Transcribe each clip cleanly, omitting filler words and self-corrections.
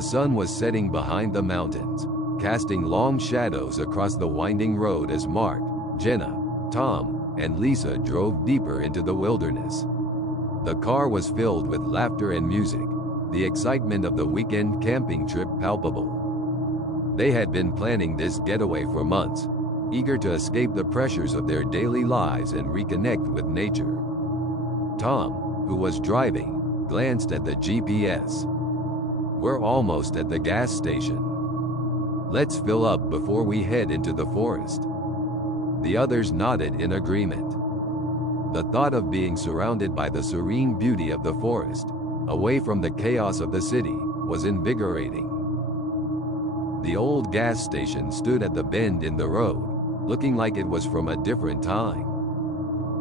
The sun was setting behind the mountains, casting long shadows across the winding road as Mark, Jenna, Tom, and Lisa drove deeper into the wilderness. The car was filled with laughter and music, the excitement of the weekend camping trip palpable. They had been planning this getaway for months, eager to escape the pressures of their daily lives and reconnect with nature. Tom, who was driving, glanced at the GPS. "We're almost at the gas station. Let's fill up before we head into the forest." The others nodded in agreement. The thought of being surrounded by the serene beauty of the forest, away from the chaos of the city, was invigorating. The old gas station stood at the bend in the road, looking like it was from a different time.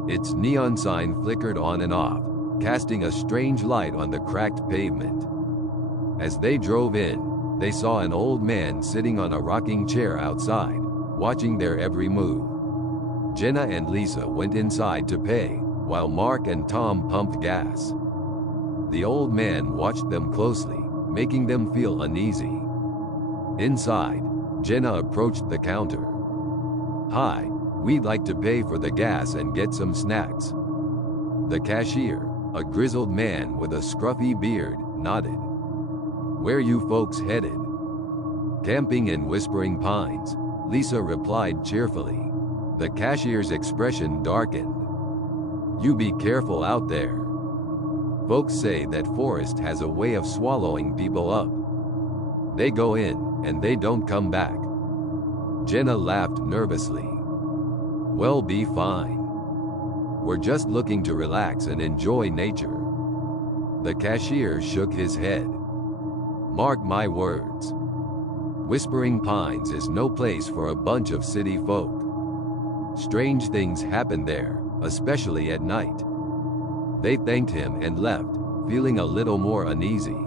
Its neon sign flickered on and off, casting a strange light on the cracked pavement. As they drove in, they saw an old man sitting on a rocking chair outside, watching their every move. Jenna and Lisa went inside to pay, while Mark and Tom pumped gas. The old man watched them closely, making them feel uneasy. Inside, Jenna approached the counter. "Hi, we'd like to pay for the gas and get some snacks." The cashier, a grizzled man with a scruffy beard, nodded. "Where you folks headed?" "Camping in Whispering Pines," Lisa replied cheerfully. The cashier's expression darkened. "You be careful out there. Folks say that forest has a way of swallowing people up. They go in, and they don't come back." Jenna laughed nervously. "We'll be fine. We're just looking to relax and enjoy nature." The cashier shook his head. "Mark my words. Whispering Pines is no place for a bunch of city folk. Strange things happen there, especially at night." They thanked him and left, feeling a little more uneasy.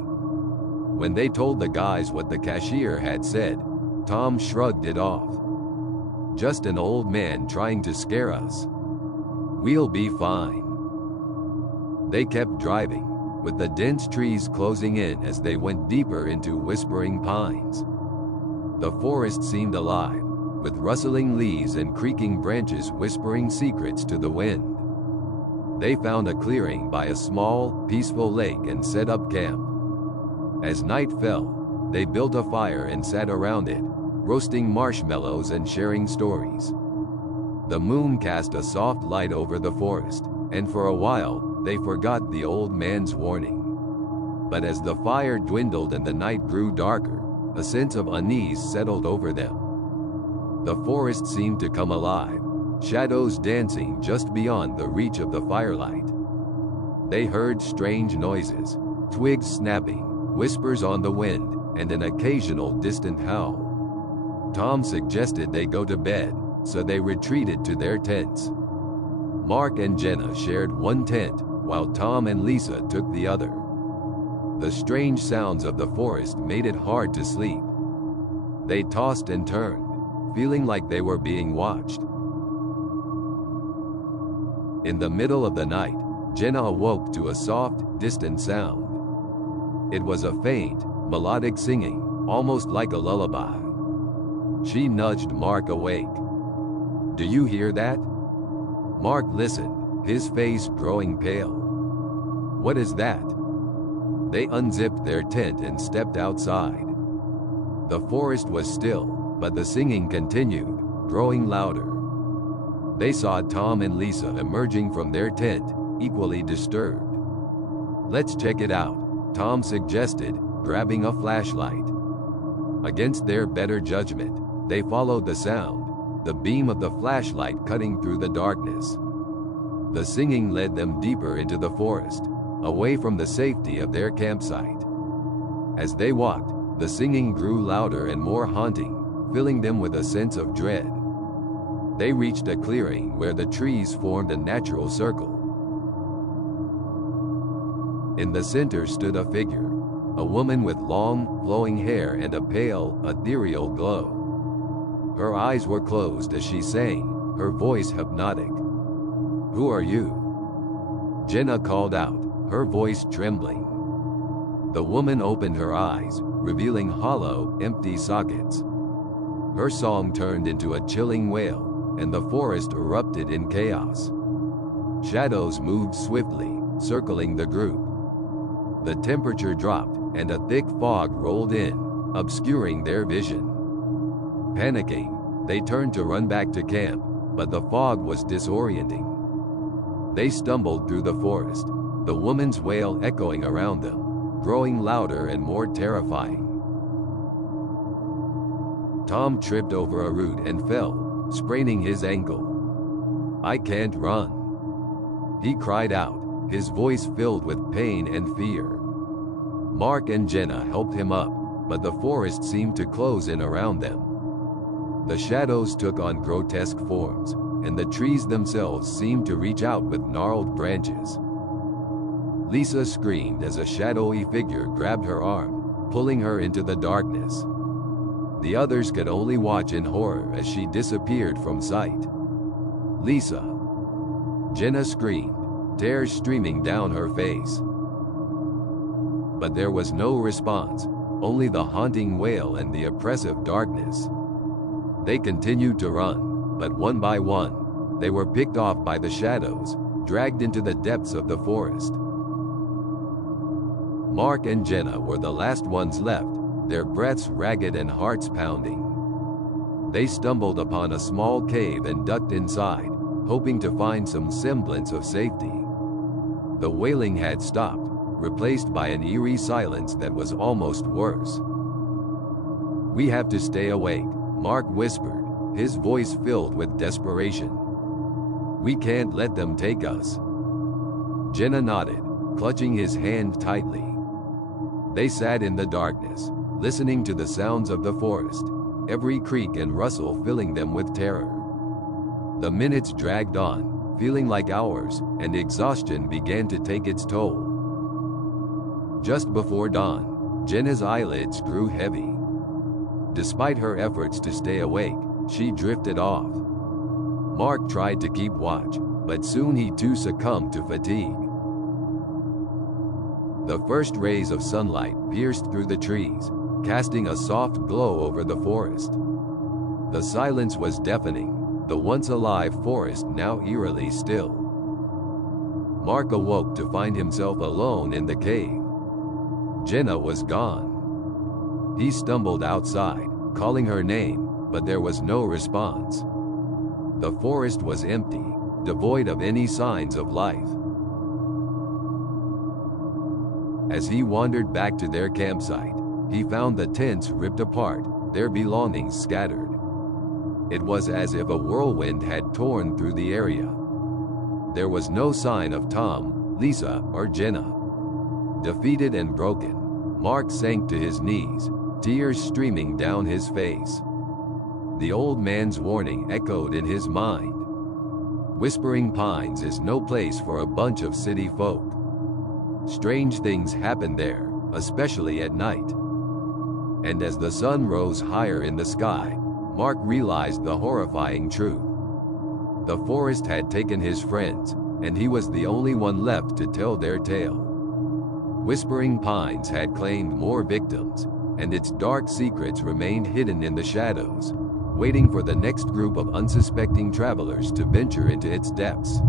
When they told the guys what the cashier had said, Tom shrugged it off. "Just an old man trying to scare us. We'll be fine." They kept driving, with the dense trees closing in as they went deeper into Whispering Pines. The forest seemed alive, with rustling leaves and creaking branches whispering secrets to the wind. They found a clearing by a small, peaceful lake and set up camp. As night fell, they built a fire and sat around it, roasting marshmallows and sharing stories. The moon cast a soft light over the forest, and for a while, they forgot the old man's warning. But as the fire dwindled and the night grew darker, a sense of unease settled over them. The forest seemed to come alive, shadows dancing just beyond the reach of the firelight. They heard strange noises, twigs snapping, whispers on the wind, and an occasional distant howl. Tom suggested they go to bed, so they retreated to their tents. Mark and Jenna shared one tent, while Tom and Lisa took the other. The strange sounds of the forest made it hard to sleep. They tossed and turned, feeling like they were being watched. In the middle of the night, Jenna awoke to a soft, distant sound. It was a faint, melodic singing, almost like a lullaby. She nudged Mark awake. "Do you hear that?" Mark listened, his face growing pale. "What is that?" They unzipped their tent and stepped outside. The forest was still, but the singing continued, growing louder. They saw Tom and Lisa emerging from their tent, equally disturbed. "Let's check it out," Tom suggested, grabbing a flashlight. Against their better judgment, they followed the sound, the beam of the flashlight cutting through the darkness. The singing led them deeper into the forest, away from the safety of their campsite. As they walked, the singing grew louder and more haunting, filling them with a sense of dread. They reached a clearing where the trees formed a natural circle. In the center stood a figure, a woman with long, flowing hair and a pale, ethereal glow. Her eyes were closed as she sang, her voice hypnotic. "Who are you?" Jenna called out, her voice trembling. The woman opened her eyes, revealing hollow, empty sockets. Her song turned into a chilling wail, and the forest erupted in chaos. Shadows moved swiftly, circling the group. The temperature dropped, and a thick fog rolled in, obscuring their vision. Panicking, they turned to run back to camp, but the fog was disorienting. They stumbled through the forest, the woman's wail echoing around them, growing louder and more terrifying. Tom tripped over a root and fell, spraining his ankle. "I can't run," he cried out, his voice filled with pain and fear. Mark and Jenna helped him up, but the forest seemed to close in around them. The shadows took on grotesque forms, and the trees themselves seemed to reach out with gnarled branches. Lisa screamed as a shadowy figure grabbed her arm, pulling her into the darkness. The others could only watch in horror as she disappeared from sight. "Lisa!" Jenna screamed, tears streaming down her face. But there was no response, only the haunting wail and the oppressive darkness. They continued to run, but one by one, they were picked off by the shadows, dragged into the depths of the forest. Mark and Jenna were the last ones left, their breaths ragged and hearts pounding. They stumbled upon a small cave and ducked inside, hoping to find some semblance of safety. The wailing had stopped, replaced by an eerie silence that was almost worse. "We have to stay awake," Mark whispered, his voice filled with desperation. "We can't let them take us." Jenna nodded, clutching his hand tightly. They sat in the darkness, listening to the sounds of the forest, every creak and rustle filling them with terror. The minutes dragged on, feeling like hours, and exhaustion began to take its toll. Just before dawn, Jenna's eyelids grew heavy. Despite her efforts to stay awake, she drifted off. Mark tried to keep watch, but soon he too succumbed to fatigue. The first rays of sunlight pierced through the trees, casting a soft glow over the forest. The silence was deafening, the once alive forest now eerily still. Mark awoke to find himself alone in the cave. Jenna was gone. He stumbled outside, calling her name, but there was no response. The forest was empty, devoid of any signs of life. As he wandered back to their campsite, he found the tents ripped apart, their belongings scattered. It was as if a whirlwind had torn through the area. There was no sign of Tom, Lisa, or Jenna. Defeated and broken, Mark sank to his knees, tears streaming down his face. The old man's warning echoed in his mind. Whispering Pines is no place for a bunch of city folk. Strange things happen there, especially at night. And as the sun rose higher in the sky, Mark realized the horrifying truth. The forest had taken his friends, and he was the only one left to tell their tale. Whispering Pines had claimed more victims, and its dark secrets remained hidden in the shadows, waiting for the next group of unsuspecting travelers to venture into its depths.